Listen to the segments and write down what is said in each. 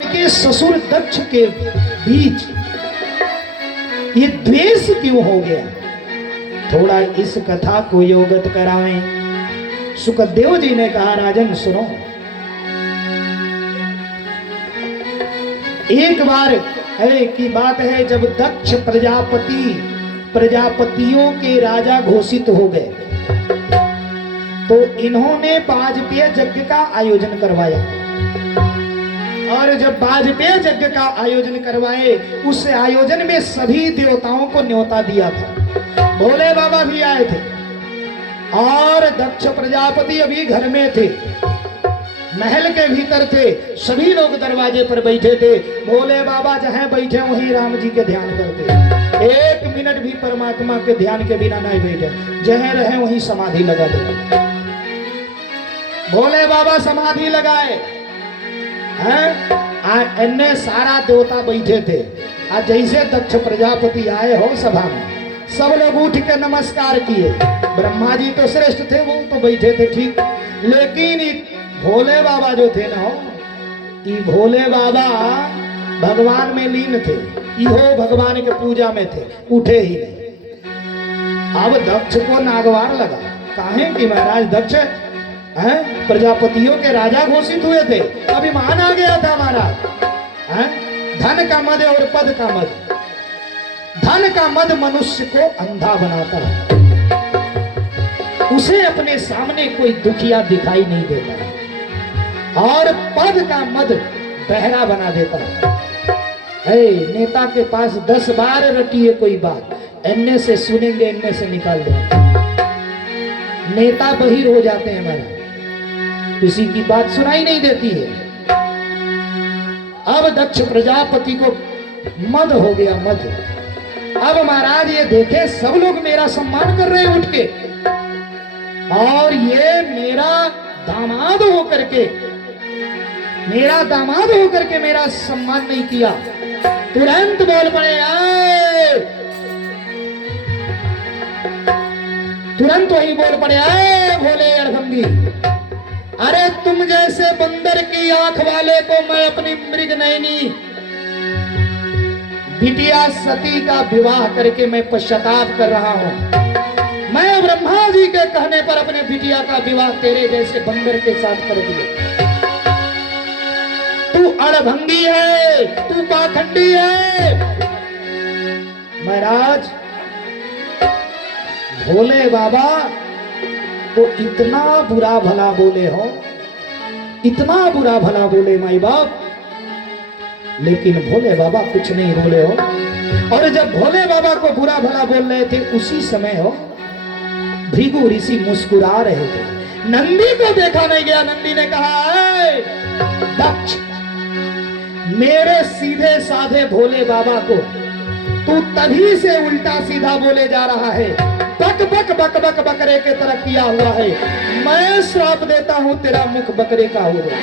के ससुर दक्ष के बीच ये द्वेष क्यों हो गया? थोड़ा इस कथा को योगत करावें। सुखदेव जी ने कहा, राजन सुनो, एक बार की बात है, जब दक्ष प्रजापतियों के राजा घोषित हो गए तो इन्होंने वाजपेय यज्ञ का आयोजन करवाया। और जब वाजपेय यज्ञ का आयोजन करवाए, उस आयोजन में सभी देवताओं को न्योता दिया था। भोले बाबा भी आए थे और दक्ष प्रजापति अभी घर में थे, महल के भीतर थे। सभी लोग दरवाजे पर बैठे थे। भोले बाबा जहां बैठे वहीं राम जी के ध्यान करते, एक मिनट भी परमात्मा के ध्यान के बिना नहीं बैठे, जहां रहे वहीं समाधि लगा दे। भोले बाबा समाधि लगाए हैं, इन्ने सारा देवता बैठे थे। आज जैसे दक्ष प्रजापति आए हो सभा में, सब लोग उठ के नमस्कार किए। ब्रह्मा जी तो श्रेष्ठ थे, वो तो बैठे थे ठीक, लेकिन भोले बाबा जो थे ना, ये भोले बाबा भगवान में लीन थे, इहो भगवान के पूजा में थे, उठे ही नहीं। अब दक्ष को नागवार लगा, काहे कि महाराज दक्ष प्रजापतियों के राजा घोषित हुए थे, अभिमान आ गया था महाराज। धन का मद और पद का मद, धन का मद मनुष्य को अंधा बनाता है, उसे अपने सामने कोई दुखिया दिखाई नहीं देता, और पद का मद बहरा बना देता है। नेता के पास 10 बार रटिए कोई बात, इनने से सुनेंगे, इनने से निकाल देंगे, नेता बहिर हो जाते हैं महाराज, किसी की बात सुनाई नहीं देती है। अब दक्ष प्रजापति को मद हो गया, मद। अब महाराज ये देखे सब लोग मेरा सम्मान कर रहे हैं उठ के, और ये मेरा दामाद होकर के मेरा सम्मान नहीं किया। तुरंत बोल पड़े, आए, तुरंत वही बोल पड़े, आए भोले अड़भंगी, अरे तुम जैसे बंदर की आंख वाले को मैं अपनी मृग नयनी बिटिया सती का विवाह करके मैं पश्चाताप कर रहा हूं। मैं ब्रह्मा जी के कहने पर अपने बिटिया का विवाह तेरे जैसे बंदर के साथ कर दिया। तू अड़भंगी है, तू पाखंडी है। महाराज भोले बाबा तो इतना बुरा भला बोले हो, इतना बुरा भला बोले माई बाप, लेकिन भोले बाबा कुछ नहीं बोले हो। और जब भोले बाबा को बुरा भला बोल रहे थे, उसी समय हो भृगु ऋषि मुस्कुरा रहे थे। नंदी को देखा नहीं गया। नंदी ने कहा, दक्ष, मेरे सीधे साधे भोले बाबा को तू तभी से उल्टा सीधा बोले जा रहा है, बक बक बक बक बकरे के तरह किया हुआ है। मैं श्राप देता हूं, तेरा मुख बकरे का हो जाए।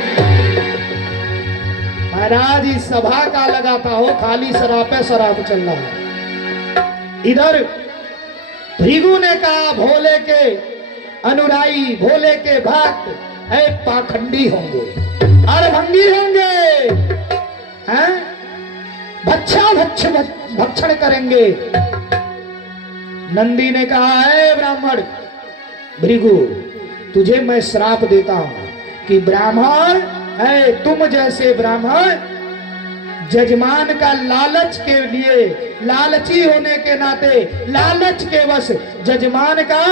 महाराज इस सभा का लगाता हो, खाली शराबे शराब चल रहा है। इधर भृगु ने कहा, भोले के अनुरागी, भोले के भक्त पाखंडी होंगे, अड़भंगी होंगे, भक्षण करेंगे। नंदी ने कहा, है ब्राह्मण भृगु, तुझे मैं श्राप देता हूं कि ब्राह्मण है, तुम जैसे ब्राह्मण जजमान का लालच के लिए, लालची होने के नाते, लालच के वश जजमान का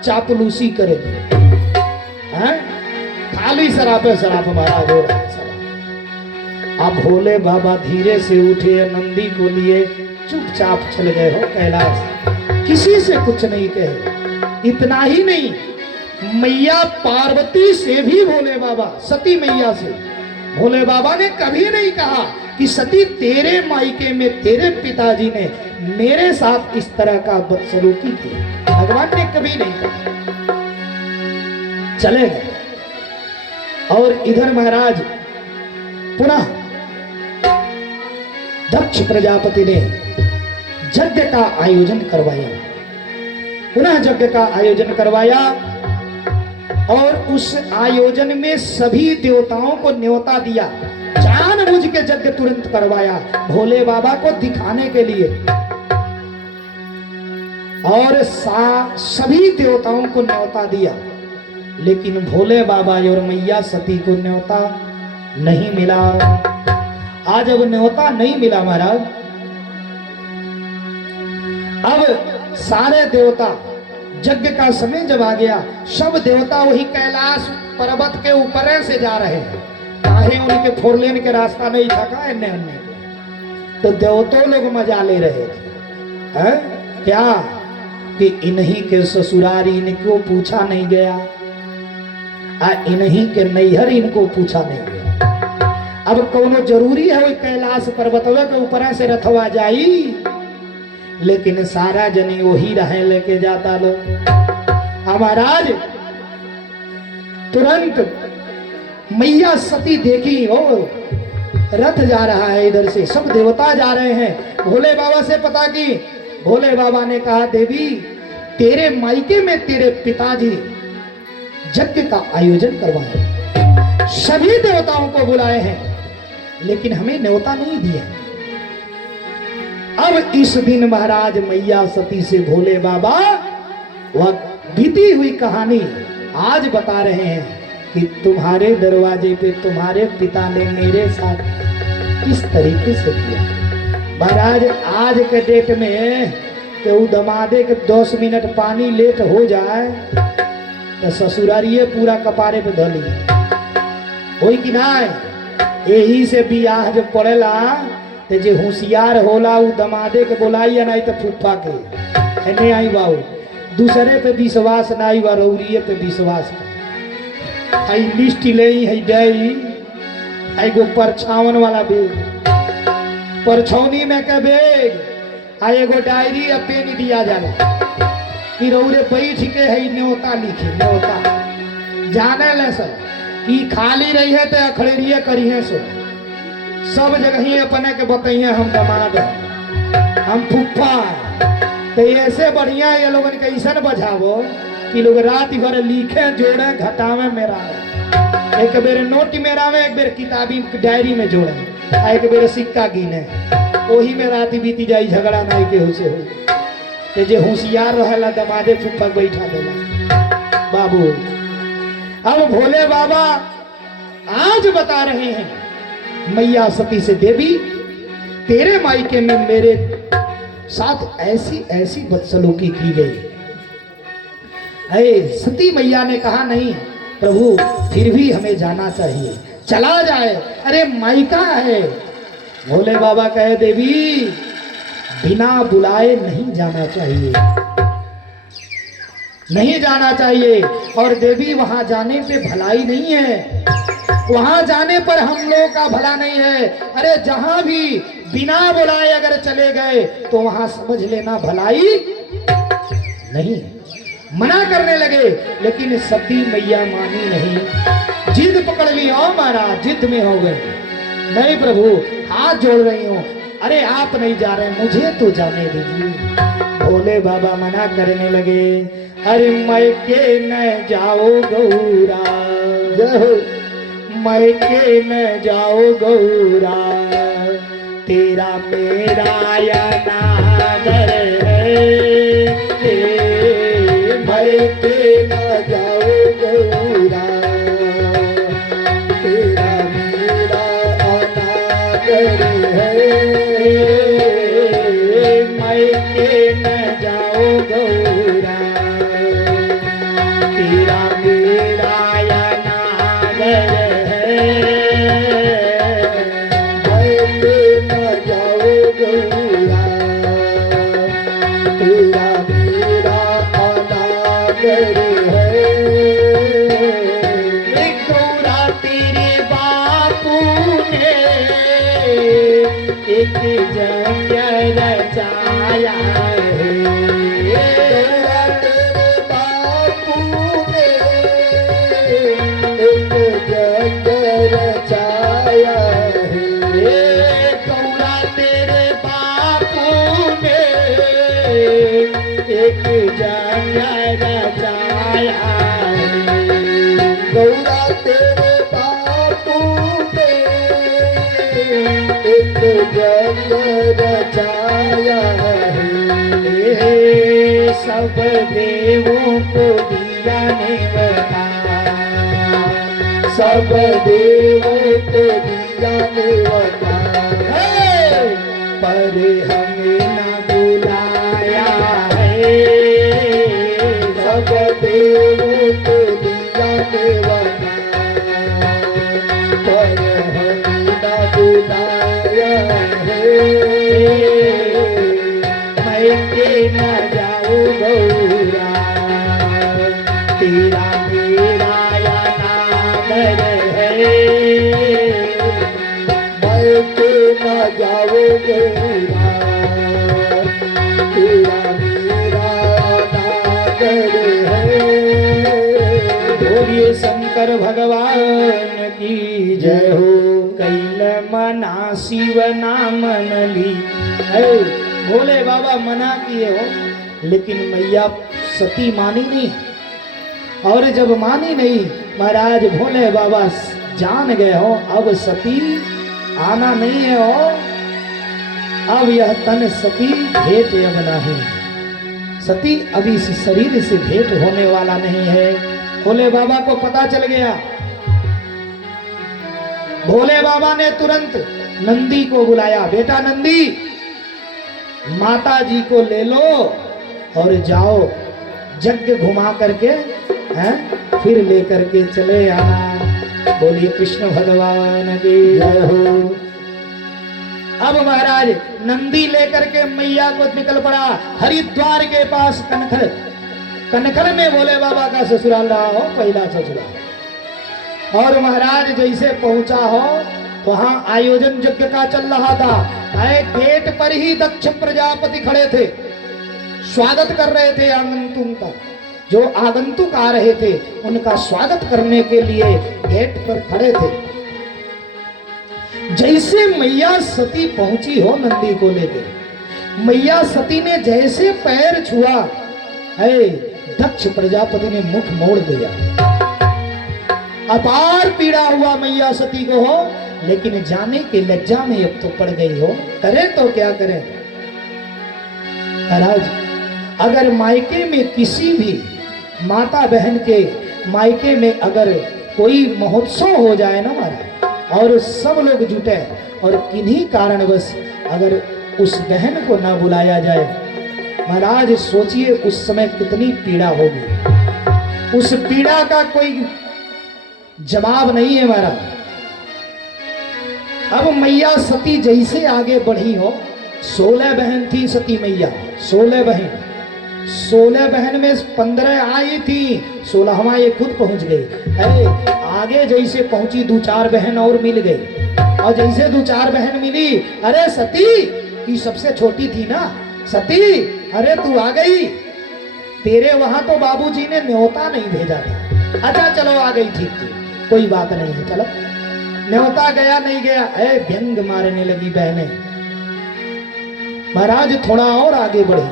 चापलूसी करेंगे। खाली शराबे शराब महाराज हो रहा है। अब भोले बाबा धीरे से उठे, नंदी को लिए चुपचाप चल गए हो कैलाश, किसी से कुछ नहीं कहे। इतना ही नहीं, मैया पार्वती से भी भोले बाबा, सती मैया से भोले बाबा ने कभी नहीं कहा कि सती तेरे मायके में तेरे पिताजी ने मेरे साथ इस तरह का बदसलूकी की। भगवान ने कभी नहीं कहा। चले गए। और इधर महाराज पुनः दक्ष प्रजापति ने यज्ञ का आयोजन करवाया, पुनः यज्ञ का आयोजन करवाया, और उस आयोजन में सभी देवताओं को न्योता दिया। जानबूझ जानबूझ के यज्ञ तुरंत करवाया भोले बाबा को दिखाने के लिए। और सभी देवताओं को न्योता दिया, लेकिन भोले बाबा और मैया सती को न्योता नहीं मिला। आज अब न्योता नहीं मिला महाराज, अब सारे देवता, यज्ञ का समय जब आ गया, सब देवता वही कैलाश पर्वत के ऊपर से जा रहे हैं। काहे उनके 4 लेन के रास्ता नहीं था का इन्ने उन्ने, तो देवतों लोग मजा ले रहे थे। है क्या कि इन्हीं के ससुरारी इनको पूछा नहीं गया, इन्हीं के नैहर इनको पूछा नहीं गया। अब कौनो जरूरी है वही कैलाश पर्वतवे के ऊपर से रथवा जाई, लेकिन सारा जनी वही रहे लेके जाता लोग। महाराज तुरंत मैया सती देखी, ओ रथ जा रहा है इधर से, सब देवता जा रहे हैं। भोले बाबा से पता की, भोले बाबा ने कहा देवी तेरे मायके में तेरे पिताजी यज्ञ का आयोजन करवाए, सभी देवताओं को बुलाए हैं, लेकिन हमें न्योता नहीं दिया। अब इस दिन महाराज मैया सती से भोले बाबा वह बीती हुई कहानी आज बता रहे हैं कि तुम्हारे दरवाजे पे तुम्हारे पिता ने मेरे साथ किस तरीके से किया। महाराज आज के डेट में तो दमादे के 10 मिनट पानी लेट हो जाए तो ससुरारिये पूरा कपारे पे धली हो कि ना। यही से बियाह जब पड़ेला तो जे होशियार होला उ दमादे के बोलाई नहीं तो फूफा के एने आई बाबू, दूसरे पे विश्वास नहीं बा, रौरिये पे विश्वास का। आई लिस्ट ले है डायरी, आई गो परछावन वाला बेग, परछौनी में के बेग, आई एगो डायरी आ पेन दिया जाला कि रौरे बैठ के है न्योता लिखी, न्योता जाने ले सब कि खाली रही है तो अखड़ेरिए करिए सो, सब जगह ही अपने के बताइए हम दमाद हैं, हम फूफा हैं। तो ऐसे बढ़िया ये लोगन के ऐसा बजावो कि लोग रात भर लिखे जोड़े घटावे मेरा, एक बेर नोट मेरा में, एक बेर किताबी डायरी में जोड़े, एक बेर सिक्का गिने, वही में रात बीती जाई, झगड़ा नहीं के हो से हो। जे होशियार रहेला दमादे फूफा बैठा देला बाबू। अब भोले बाबा आज बता रहे हैं मैया सती से देवी तेरे मायके में मेरे साथ ऐसी ऐसी बदसलूकी की गई। अरे सती मैया ने कहा नहीं प्रभु फिर भी हमें जाना चाहिए, चला जाए, अरे मायका है। भोले बाबा कहे देवी बिना बुलाए नहीं जाना चाहिए, नहीं जाना चाहिए। और देवी वहां जाने पे भलाई नहीं है, वहां जाने पर हम लोग का भला नहीं है। अरे जहां भी बिना बुलाए अगर चले गए तो वहां समझ लेना भलाई नहीं है। मना करने लगे, लेकिन सती मैया मानी नहीं, जिद पकड़ ली। ओ महाराज जिद में हो गए, नहीं प्रभु हाथ जोड़ रही हूं, अरे आप नहीं जा रहे, मुझे तो जाने दीजिए। भोले बाबा मना करने लगे, अरे मैके न जाओ गौरा, मैके न जाओ गौरा, तेरा मेरा या नादर है, मैके न जाओ गौरा, तेरा मेरा अनादर है, मैके न जाओ गौरा, तेरा मेरा अनादर है, मैके न जाओ गौरा, तेरा मेरा अनादर है। गौरा तेरे बापू ने एक जग रचाया है, गौरा तेरे बापू ने एक जग रचाया है, गौरा तेरे बापू ने एक जग रचाया है, गौरा तेरे बापू ने एक जग रचाया है, सब देवों को दिया नेवता, सब देवों को दिया नेवता, पर हमें न बुलाया है, सब देवों को दिया नेवता, पर हमें न बुलाया है, मैं के न जाऊं गौरा, तेरा मेरा या नागर है, मैं के न जाऊं गौरा, तेरा मेरा नागर है। बोलिए शंकर भगवान की जय हो। कैल मना शिव नाम नली, भोले बाबा मना किए हो, लेकिन मैया सती मानी नहीं। और जब मानी नहीं, महाराज भोले बाबा जान गए हो अब सती आना नहीं है हो, अब यह तन सती भेंट अब नहीं, सती अभी इस शरीर से भेंट होने वाला नहीं है। भोले बाबा को पता चल गया। भोले बाबा ने तुरंत नंदी को बुलाया, बेटा नंदी माता जी को ले लो और जाओ यज्ञ घुमा करके हैं, फिर लेकर के चले आना। बोलिए कृष्ण भगवान की जय हो। अब महाराज नंदी लेकर के मैया को निकल पड़ा हरिद्वार के पास कनखल। कनखल में भोले बाबा का ससुराल रहा हो, पहला ससुराल। और महाराज जैसे पहुंचा हो, वहां आयोजन यज्ञ का चल रहा था। गेट पर ही दक्ष प्रजापति खड़े थे, स्वागत कर रहे थे आगंतुक का। जो आगंतुक आ रहे थे उनका स्वागत करने के लिए गेट पर खड़े थे। जैसे मैया सती पहुंची हो नंदी को लेकर, मैया सती ने जैसे पैर छुआ है, दक्ष प्रजापति ने मुख मोड़ दिया। अपार पीड़ा हुआ मैया सती को हो, लेकिन जाने के लज्जा में अब तो पड़ गई हो, करे तो क्या करे। महाराज अगर मायके में किसी भी माता बहन के मायके में अगर कोई महोत्सव हो जाए ना महाराज, और सब लोग जुटे और किन्हीं कारणवश अगर उस बहन को ना बुलाया जाए, महाराज सोचिए उस समय कितनी पीड़ा होगी। उस पीड़ा का कोई जवाब नहीं है महाराज। अब मैया सती जैसे आगे बढ़ी हो, 16 बहन थी सती मैया, 16 बहन। 16 बहन में 15 आई थी, 16वां ये खुद पहुंच गई। आगे जैसे पहुंची 2-4 बहन और मिल गई। और जैसे 2-4 बहन मिली, अरे सती की सबसे छोटी थी ना, सती अरे तू आ गई, तेरे वहां तो बाबूजी ने न्योता नहीं भेजा था। अच्छा चलो आ गई, ठीक थी, कोई बात नहीं है, चलो। न्योता गया नहीं गया, व्यंग मारने लगी बहनें। महाराज थोड़ा और आगे बढ़ी,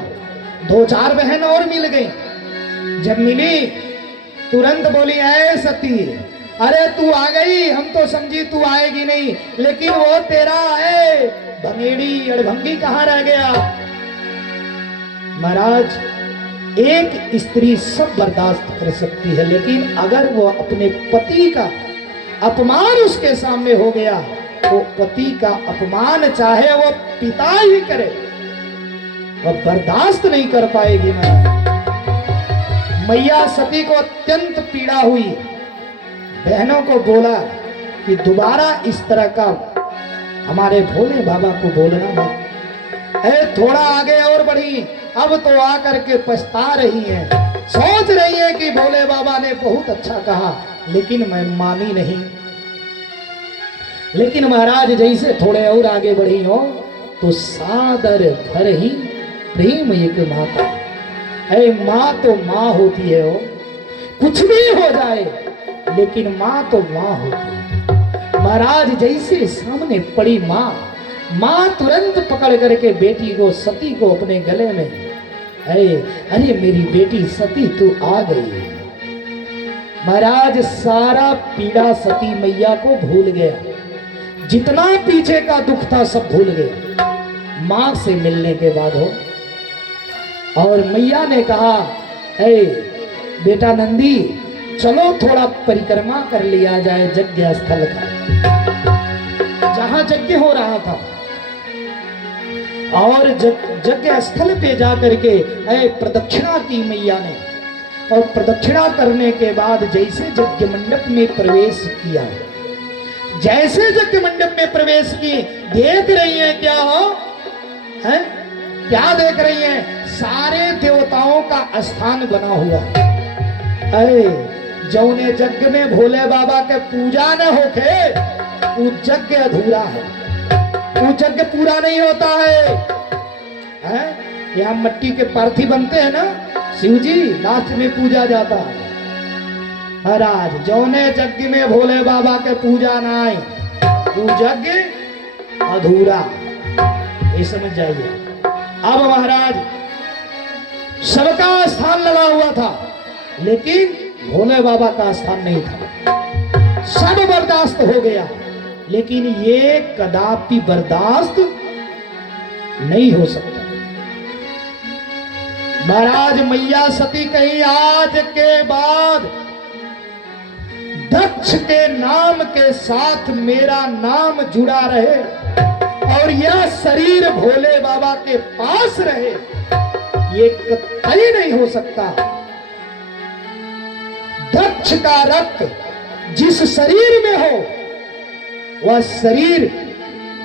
2-4 बहन और मिल गई। जब मिली तुरंत बोली, ऐ सती अरे तू आ गई, हम तो समझी तू आएगी नहीं, लेकिन वो तेरा है भंगेड़ी अड़भंगी कहाँ रह गया। महाराज एक स्त्री सब बर्दाश्त कर सकती है, लेकिन अगर वो अपने पति का अपमान उसके सामने हो गया, तो पति का अपमान चाहे वो पिता ही करे, वह बर्दाश्त नहीं कर पाएगी। मैया सती को अत्यंत पीड़ा हुई, बहनों को बोला कि दोबारा इस तरह का हमारे भोले बाबा को बोलना मत। थोड़ा आगे और बढ़ी, अब तो आकर के पछता रही है, सोच रही है कि भोले बाबा ने बहुत अच्छा कहा, लेकिन मैं मानी नहीं। लेकिन महाराज जैसे थोड़े और आगे बढ़ी हो, तो सादर भर ही प्रेम एक माता है। माँ तो माँ होती है, हो कुछ भी हो जाए, लेकिन माँ तो माँ होती है। महाराज जैसे सामने पड़ी माँ, माँ तुरंत पकड़ करके बेटी को, सती को अपने गले में, अरे मेरी बेटी सती तू आ गई। महाराज सारा पीड़ा सती मैया को भूल गया। जितना पीछे का दुख था सब भूल गया मां से मिलने के बाद हो। और मैया ने कहा, ए बेटा नंदी, चलो थोड़ा परिक्रमा कर लिया जाए यज्ञ स्थल का, जहां यज्ञ हो रहा था। और यज्ञ स्थल पे जाकर के प्रदक्षिणा की मैया ने, और प्रदक्षिणा करने के बाद जैसे यज्ञ मंडप में प्रवेश किया, जैसे यज्ञ मंडप में प्रवेश किए, देख रही हैं क्या हो? हैं? क्या देख रही हैं? सारे देवताओं का स्थान बना हुआ। अरे जौने यज्ञ में भोले बाबा के पूजा न होके वो यज्ञ अधूरा है, वो यज्ञ पूरा नहीं होता है। यहाँ मट्टी के पार्थी बनते हैं ना शिव जी, लास्ट में पूजा जाता है। महाराज जौने यज्ञ में भोले बाबा के पूजा ना आए वो यज्ञ अधूरा, ये समझ जाइए। अब महाराज सबका स्थान लगा हुआ था लेकिन भोले बाबा का स्थान नहीं था। सब बर्दाश्त हो गया लेकिन ये कदापि बर्दाश्त नहीं हो सकता। महाराज मैया सती कहीं आज के बाद दक्ष के नाम के साथ मेरा नाम जुड़ा रहे और यह शरीर भोले बाबा के पास रहे, ये कतई नहीं हो सकता। दक्ष का रक्त जिस शरीर में हो वह शरीर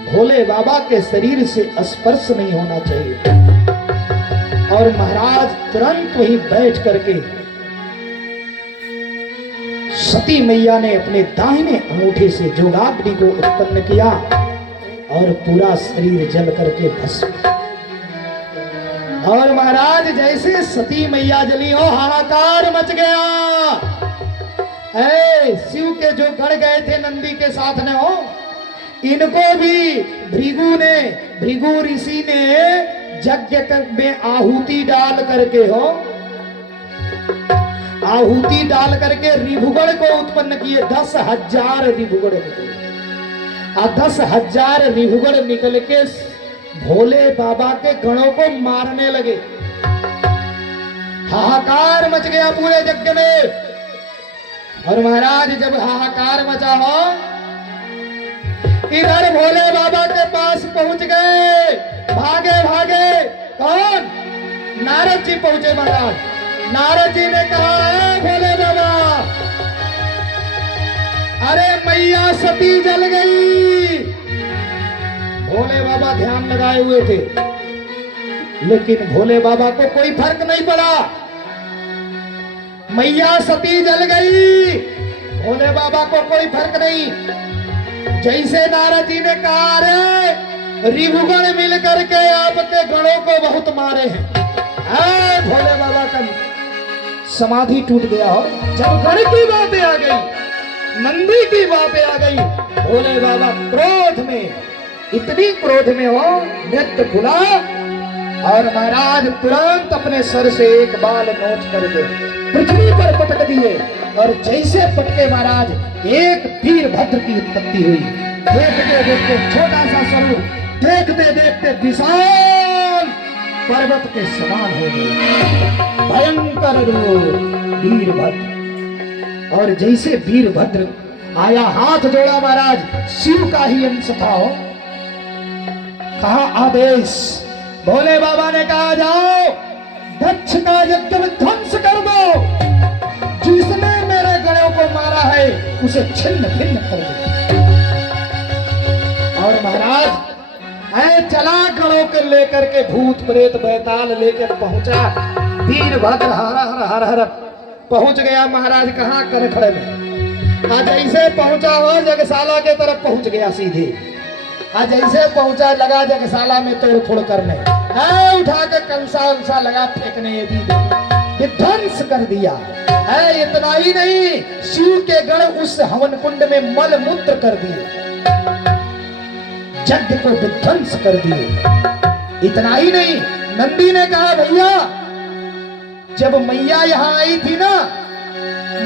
भोले बाबा के शरीर से स्पर्श नहीं होना चाहिए। और महाराज तुरंत वहीं बैठ करके सती मैया ने अपने दाहिने अंगूठे से जोगाग्नि को उत्पन्न किया और पूरा शरीर जल करके भस्म। और महाराज जैसे सती मैया जली हो हाहाकार मच गया। शिव के जो गढ़ गए थे नंदी के साथ ने हो, इनको भी भृगु ऋषि ने यज्ञ में आहुति डाल करके हो, आहुति डाल करके रिभुगण को उत्पन्न किए। 10,000 रिभुगण निकले, 10,000 रिभुगण निकल के भोले बाबा के गणों को मारने लगे। हाहाकार मच गया पूरे यज्ञ में। और महाराज जब हाहाकार मचा हो, इधर भोले बाबा के पास पहुंच गए, भागे भागे। कौन? नारद जी पहुंचे। महाराज नारद जी ने कहा, भोले बाबा, अरे मैया सती जल गई। भोले बाबा ध्यान लगाए हुए थे लेकिन भोले बाबा को कोई फर्क नहीं पड़ा। मैया सती जल गई, भोले बाबा को कोई फर्क नहीं। जैसे नारद जी ने कहा, अरे रिभुगण मिल करके आपके गणों को बहुत मारे हैं, भोले बाबा का समाधि टूट गया हो। जब गण की बातें आ गई, नंदी की बातें आ गई, भोले बाबा क्रोध में, इतनी क्रोध में हो, नृत्य खुला और महाराज तुरंत अपने सर से एक बाल नोच करके पृथ्वी पर पटक दिए। और जैसे पटके महाराज एक वीरभद्र की उत्पत्ति हुई। देखते देखते छोटा सा स्वरूप, देखते देखते विशाल पर्वत के समान हो गए, भयंकर रूप वीरभद्र। और जैसे वीरभद्र आया, हाथ जोड़ा महाराज, शिव का ही अंश था। कहा आदेश, भोले बाबा ने कहा जाओ दक्ष का यज्ञ ध्वंस कर दो, जिसने मेरे गणों को मारा है उसे छिन्न भिन्न कर दो। और महाराज चला गणों के लेकर के भूत प्रेत बैताल लेकर पहुंचा। वीरभद्र हर हर हर हर पहुंच गया महाराज। कहाँ? करखड़े में। आज ऐसे पहुंचा हो जगशाला के तरफ पहुंच गया सीधे। आज ऐसे पहुंचा, लगा जगशाला में तोड़ फोड़ करने, उठा के कंसा उनसा लगा फेंकने, ये भी विध्वंस कर दिया। इतना ही नहीं, शिव के गण उस हवन कुंड में मल मूत्र कर दिए, यज्ञ को विध्वंस कर दिए। इतना ही नहीं, नंदी ने कहा भैया, जब मैया यहाँ आई थी ना,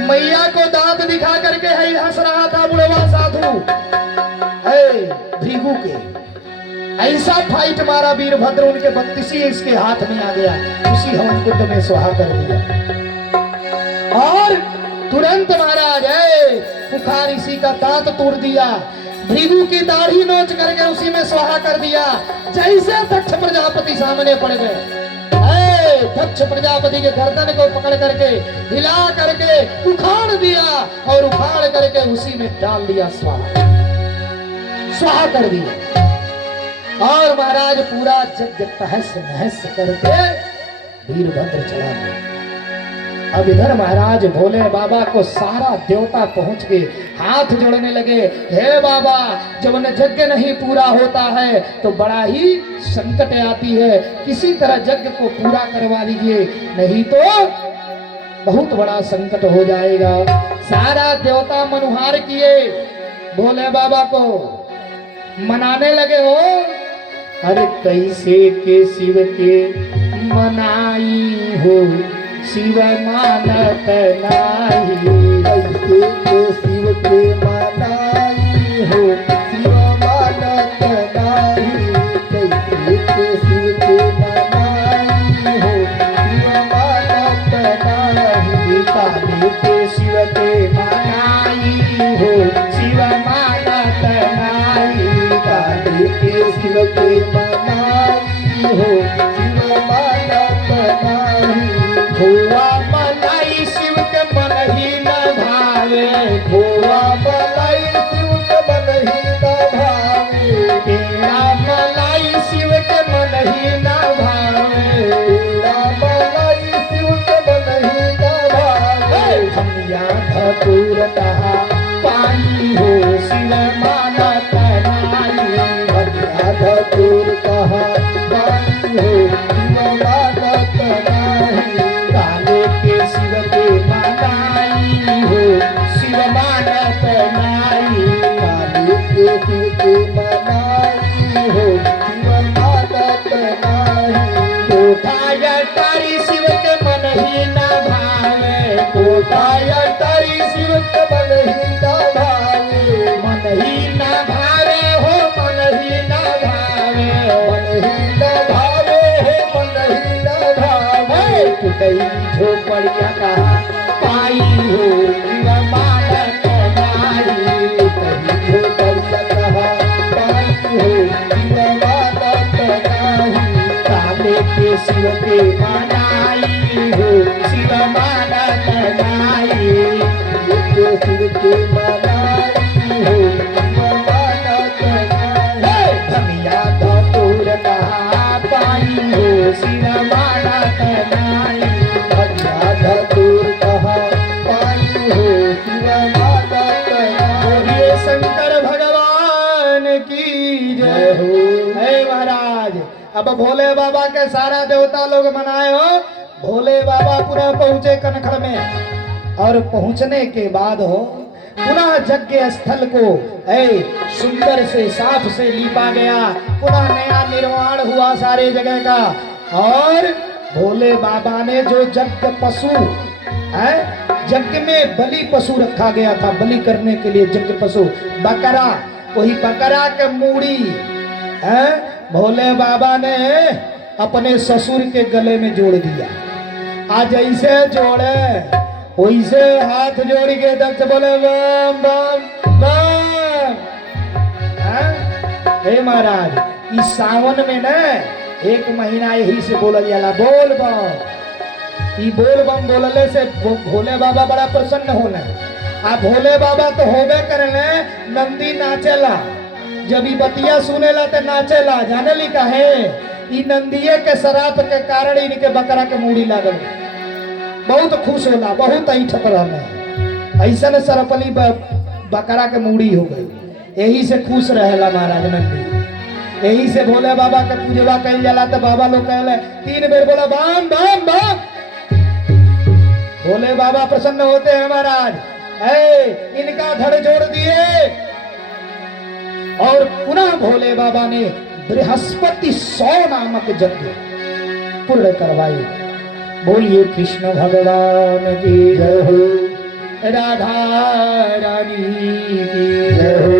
मैया को दांत दिखा करके हंस रहा था बुढ़वा साधु। भृगु के ऐसा फाइट मारा वीरभद्र, उनके 32 इसके हाथ में आ गया, उसी हवन कुंड में स्वाहा कर दिया। और तुरंत महाराज बुखार इसी का दांत तोड़ दिया, भृगु की दाढ़ी नोच करके उसी में स्वाहा कर दिया। जैसे दक्ष प्रजापति सामने पड़ गए, दक्ष प्रजापति के गर्दन को पकड़ करके हिला करके उखाड़ दिया और उखाड़ करके उसी में डाल दिया, स्वाहा कर दिया। और महाराज पूरा यज्ञ तहस नहस करके वीरभद्र चला गया। अब इधर महाराज भोले बाबा को सारा देवता पहुंच के हाथ जोड़ने लगे, हे बाबा, जब न यज्ञ नहीं पूरा होता है तो बड़ा ही संकट आती है, किसी तरह यज्ञ को पूरा करवा दीजिए, नहीं तो बहुत बड़ा संकट हो जाएगा। सारा देवता मनुहार किए, भोले बाबा को मनाने लगे। हो अरे कैसे के शिव के मनाई हो, शिव मानत नाही, कैसे के शिव के मनाई हो, शिव मानत नाही, कैसे के शिव के मनाई हो, शिव मानत नाही, काली के शिव के मनाई हो, शिव मानत नाही, काली के शिव के मनाई हो, शिव मानत नाही, खोआ मलाई शिव के मन ही न भावे, खोआ मलाई शिव के मन ही न भावे, पेड़ा मलाई शिव के मन ही न भावे, पेड़ा मलाई शिव के मन ही न भावे, भंगिया धतूर कहा पाई हो, शिव मानत नाही, भंगिया धतूर कहा पाई हो, शिव मानत नाही, काले के शिव के मनाई हो, शिव मानत नाही, काली के शिव के मनाई हो, शिव मानत नाही, कोठाया तारी शिव के मन ही न भावे, कोठाया तारी शिव के मन ही न भावे, मन ही न भावे हो, मन ही न भावे, मन ही न भावे हो, मन ही न भावे, टूटई झोपड़िया कहा पाई हो, शिव मानत नाही, कहीं झोपड़िया कहा पाई हो, शिव मानत नाही, काले के शिव के मनाई हो, शिव मानत नाही, के शिव के मनाई हो, शिव मानत नाही, भंगिया धतूर कहा पाई हो, शिव मानत नाही, भंगिया धतूर कहा पाई हो, शिव मानत नाही, बोलिए शंकर भगवान की जय हो। हे महाराज, अब भोले बाबा के सारा देवता लोग मनाए हो, भोले बाबा पूरा पहुंचे कनखड़ में, और पहुंचने के बाद हो पुनः यज्ञ स्थल को सुंदर से साफ से लीपा गया, पुनः नया निर्माण हुआ सारे जगह का। और भोले बाबा ने जो यज्ञ पशु यज्ञ में बलि पशु रखा गया था, बलि करने के लिए यज्ञ पशु बकरा, वही बकरा के मूड़ी भोले बाबा ने अपने ससुर के गले में जोड़ दिया। आज ऐसे जोड़े वैसे हाथ जोड़ के दक्ष बोले बम बम बम। हे महाराज, इस सावन में न 1 महीना यही से बोलल जाला, बोल बम। ई बोल बम बोलले से भोले बाबा बड़ा प्रसन्न होले। आ भोले बाबा तो होबे करले, नंदी नाचेला, जब ई बतिया सुनेला तो नाचेला। जाने ली काहे? ई नंदिये के शराप के कारण इनके बकरा के मूड़ी लागल, बहुत खुश होला, बहुत ऐठत रहला, ऐसा न सरपली बकरा के मूड़ी हो गई, यही से खुश रहेला महाराज नंदी। यही से भोले बाबा के पूजवा कइल जाला तो बाबा लोग कहले 3 बेर बोला बम बम बम, भोले बाबा प्रसन्न होते हैं महाराज। इनका धड़ जोड़ दिए और पुनः भोले बाबा ने बृहस्पति 100 नामक यज्ञ पूर्ण करवाई। बोलिए कृष्ण भगवान की जय हो, राधा रानी की जय हो।